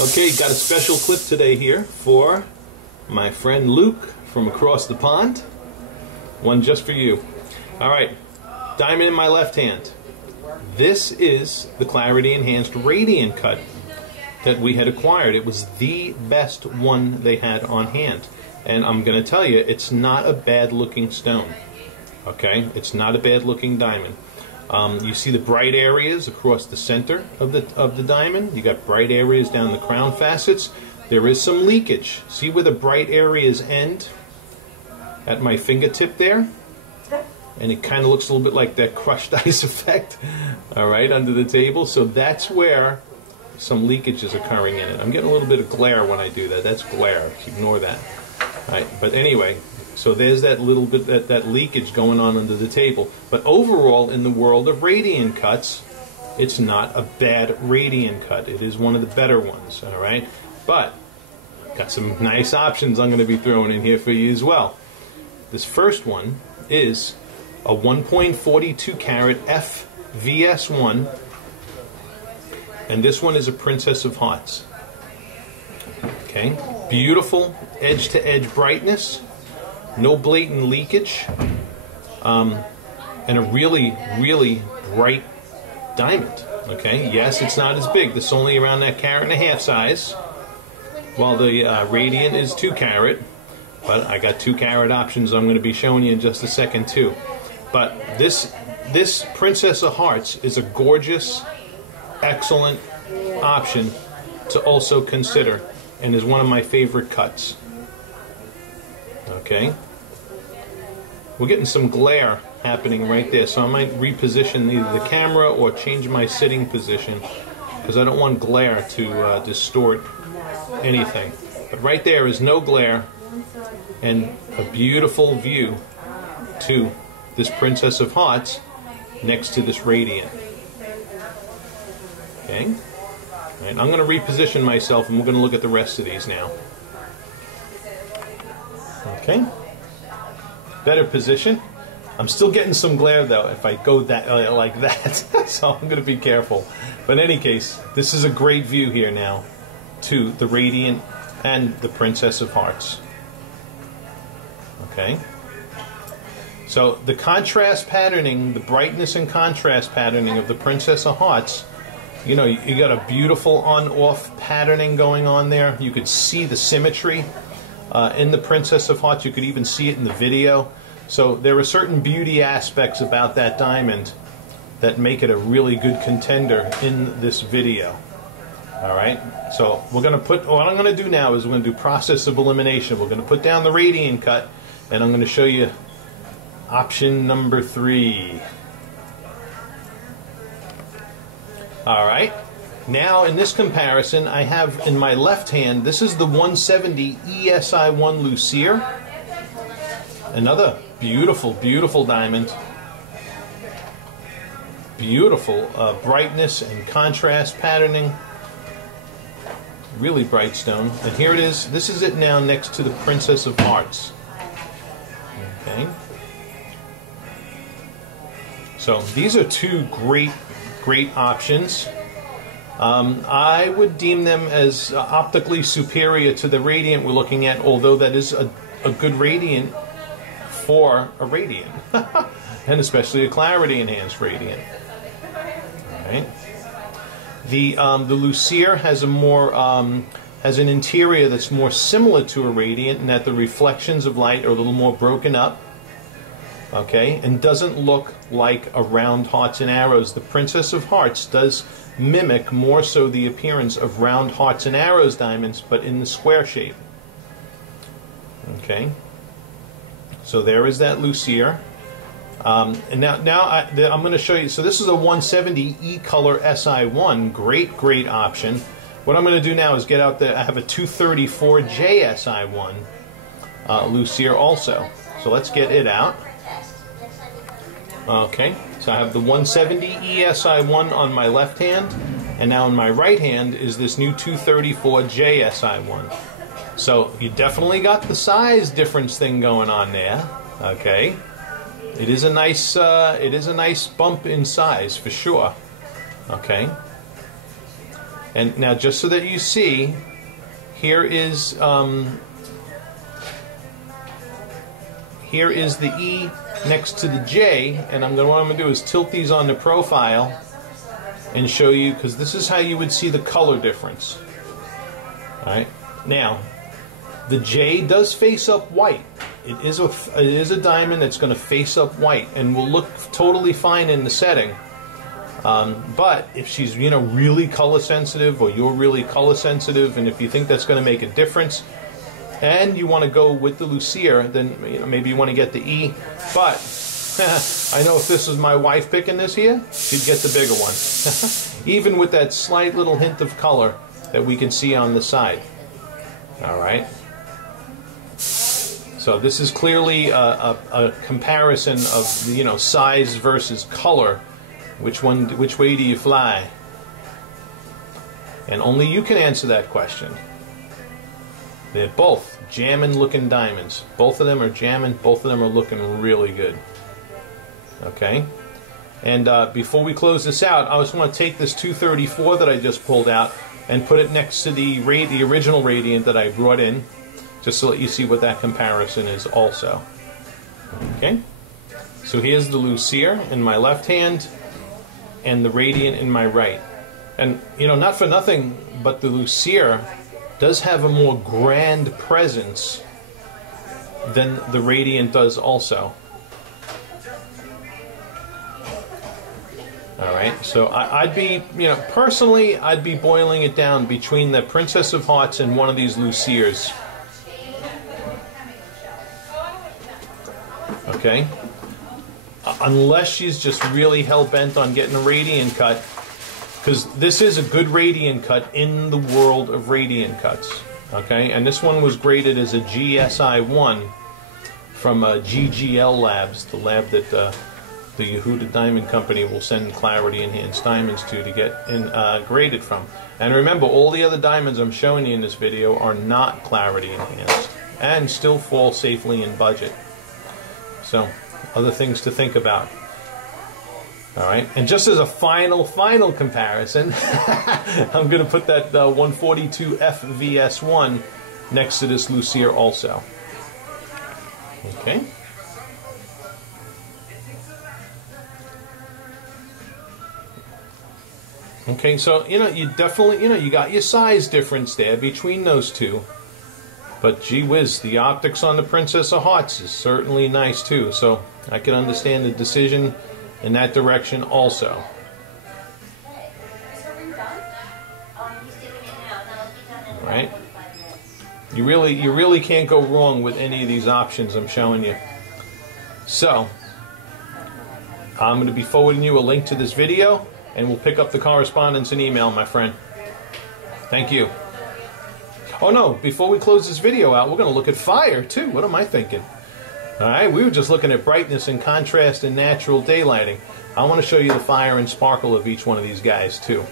Okay, got a special clip today here for my friend Luke from across the pond. One just for you. Alright, diamond in my left hand. This is the Clarity Enhanced Radiant cut that we had acquired. It was the best one they had on hand. And I'm going to tell you, it's not a bad looking stone. Okay, it's not a bad looking diamond. You see the bright areas across the center of the diamond. You got bright areas down the crown facets. There is some leakage. See where the bright areas end at my fingertip there? And it kind of looks a little bit like that crushed ice effect, all right, under the table. So that's where some leakage is occurring in it. I'm getting a little bit of glare when I do that. That's glare. Ignore that. All right, but anyway, so there's that little bit, that leakage going on under the table. But overall, in the world of radiant cuts, it's not a bad radiant cut. It is one of the better ones, all right? But got some nice options I'm going to be throwing in here for you as well. This first one is a 1.42 carat FVS1, and this one is a Princess of Hearts. Okay, beautiful edge-to-edge brightness, no blatant leakage, and a really, really bright diamond. Okay, yes, it's not as big. This is only around that 1.5 carat size, while the Radiant is 2 carat. But I got 2 carat options I'm going to be showing you in just a second too. But this Princess of Hearts is a gorgeous, excellent option to also consider, and is one of my favorite cuts. Okay, we're getting some glare happening right there, so I might reposition either the camera or change my sitting position, because I don't want glare to distort anything. But right there is no glare and a beautiful view to this Princess of Hearts next to this Radiant. Okay, right, I'm going to reposition myself, and we're going to look at the rest of these now. Okay, better position. I'm still getting some glare though if I go that like that, so I'm going to be careful. But in any case, this is a great view here now to the Radiant and the Princess of Hearts. Okay, so the contrast patterning, the brightness and contrast patterning of the Princess of Hearts, you know, you got a beautiful on-off patterning going on there. You could see the symmetry in the Princess of Hearts. You could even see it in the video. So there are certain beauty aspects about that diamond that make it a really good contender in this video. All right, so we're going to put, what I'm going to do now is we're going to do process of elimination. We're going to put down the Radiant cut, and I'm going to show you option number 3. All right, now in this comparison, I have in my left hand, this is the 170 ESI1 Lucere. Another beautiful, beautiful diamond. Beautiful brightness and contrast patterning. Really bright stone. And here it is. This is it now next to the Princess of Hearts. Okay. So these are 2 great options. I would deem them as optically superior to the Radiant we're looking at, although that is a good Radiant for a Radiant, and especially a Clarity Enhanced Radiant. All right. The Lucere has a more has an interior that's more similar to a Radiant, in that the reflections of light are a little more broken up. Okay, and doesn't look like a round hearts and arrows. The Princess of Hearts does mimic more so the appearance of round hearts and arrows diamonds, but in the square shape. Okay, so there is that Lucere. And now I'm going to show you. So this is a 170 E-Color SI1, great option. What I'm going to do now is get out the, I have a 234 JSI1 Lucere also. So let's get it out. Okay, so I have the 170 ESI1 on my left hand, and now in my right hand is this new 234 JSI1. So you definitely got the size difference thing going on there. Okay, it is a nice bump in size for sure. Okay, And now, just so that you see, here is the E next to the J, and what I'm going to do is tilt these on the profile and show you, because this is how you would see the color difference. All right. Now, the J does face up white. It is a diamond that's going to face up white and will look totally fine in the setting. But if she's really color sensitive, or you're really color sensitive, and if you think that's going to make a difference, and you want to go with the Lucere, then maybe you want to get the E. But I know if this was my wife picking this here, she'd get the bigger one. Even with that slight little hint of color that we can see on the side. All right. So this is clearly a comparison of size versus color. Which way do you fly? And only you can answer that question. They're both jammin' looking diamonds. Both of them are jammin', both of them are looking really good. Okay? And before we close this out, I just want to take this 234 that I just pulled out and put it next to the original Radiant that I brought in, just to let you see what that comparison is also. Okay? So here's the Lucere in my left hand, and the Radiant in my right. And, not for nothing, but the Lucere does have a more grand presence than the Radiant does also. Alright, so I'd be, personally, I'd be boiling it down between the Princess of Hearts and one of these Luceres. Okay? Unless she's just really hell-bent on getting a Radiant cut, because this is a good Radiant cut in the world of Radiant cuts. Okay, and this one was graded as a GSI-1 from GGL Labs, the lab that the Yehuda Diamond Company will send Clarity Enhanced Diamonds to get graded from. And remember, all the other diamonds I'm showing you in this video are not Clarity Enhanced, and still fall safely in budget. So, other things to think about. Alright, and just as a final comparison, I'm going to put that 142F VS1 next to this Lucere also. Okay. Okay, so, you definitely, you got your size difference there between those two. But gee whiz, the optics on the Princess of Hearts is certainly nice too, so I can understand the decision in that direction also. Alright. You really can't go wrong with any of these options I'm showing you. So, I'm going to be forwarding you a link to this video, and we'll pick up the correspondence and email, my friend. Thank you. Oh no, before we close this video out, we're going to look at fire too. What am I thinking? Alright, we were just looking at brightness and contrast and natural daylighting. I want to show you the fire and sparkle of each one of these guys too.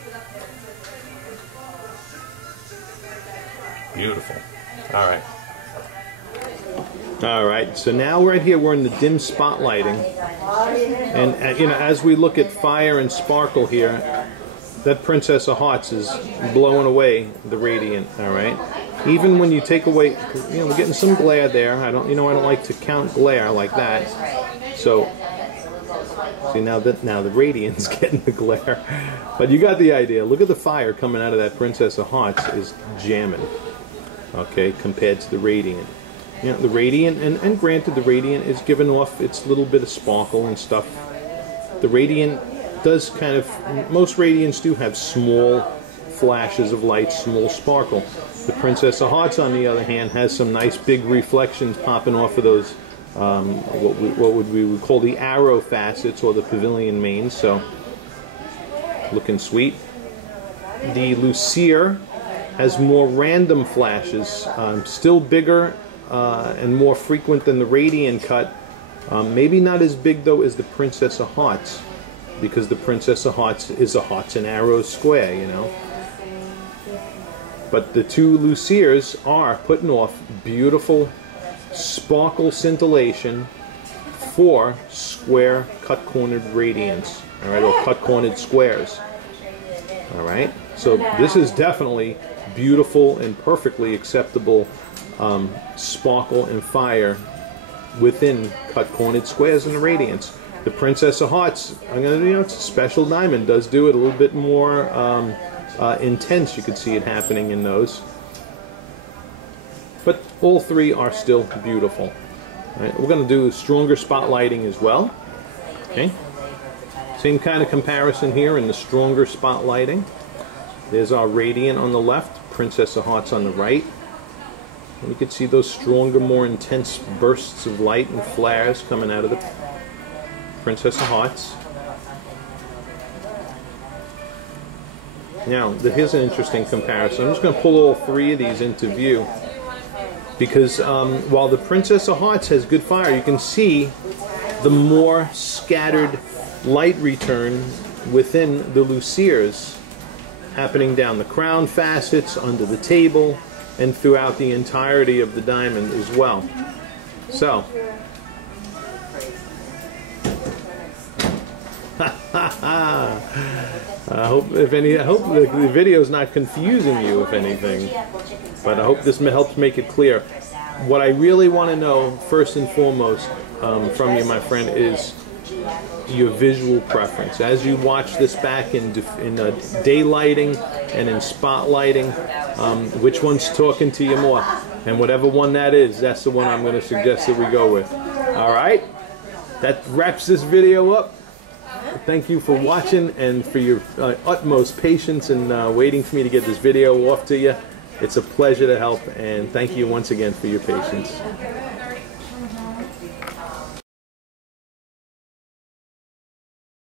Beautiful. Alright. Alright, so now right here we're in the dim spotlighting. And as we look at fire and sparkle here, that Princess of Hearts is blowing away the Radiant, alright? Even when you take away, we're getting some glare there. I don't like to count glare like that. So, see now the Radiant's getting the glare. But you got the idea. Look at the fire coming out of that Princess of Hearts is jamming. Okay, compared to the Radiant. The Radiant, and granted the Radiant is giving off its little bit of sparkle and stuff. The Radiant does kind of, most Radiants do have small flashes of light, small sparkle. The Princess of Hearts, on the other hand, has some nice big reflections popping off of those, what we would call the arrow facets or the pavilion mains, so looking sweet. The Lucere has more random flashes, still bigger and more frequent than the Radiant cut. Maybe not as big though as the Princess of Hearts, because the Princess of Hearts is a hearts and arrows square, But the two Luceres are putting off beautiful sparkle scintillation for square cut-cornered Radiants, alright, or cut-cornered squares. Alright, So this is definitely beautiful and perfectly acceptable sparkle and fire within cut cornered squares and the radiance. The Princess of Hearts, it's a special diamond, does do it a little bit more intense. You could see it happening in those. But all three are still beautiful. All right, we're going to do stronger spotlighting as well. Okay. Same kind of comparison here in the stronger spotlighting. There's our Radiant on the left, Princess of Hearts on the right. And you can see those stronger, more intense bursts of light and flares coming out of the Princess of Hearts. Now, here's an interesting comparison. I'm just going to pull all three of these into view because while the Princess of Hearts has good fire, you can see the more scattered light return within the Luceres happening down the crown facets, under the table, and throughout the entirety of the diamond as well. So, I hope the video is not confusing you, if anything, but I hope this helps make it clear. What I really want to know, first and foremost, from you, my friend, is your visual preference. As you watch this back in daylighting and in spotlighting, which one's talking to you more? And whatever one that is, that's the one I'm going to suggest that we go with. All right? That wraps this video up. Thank you for watching and for your utmost patience and waiting for me to get this video off to you. It's a pleasure to help, and thank you once again for your patience.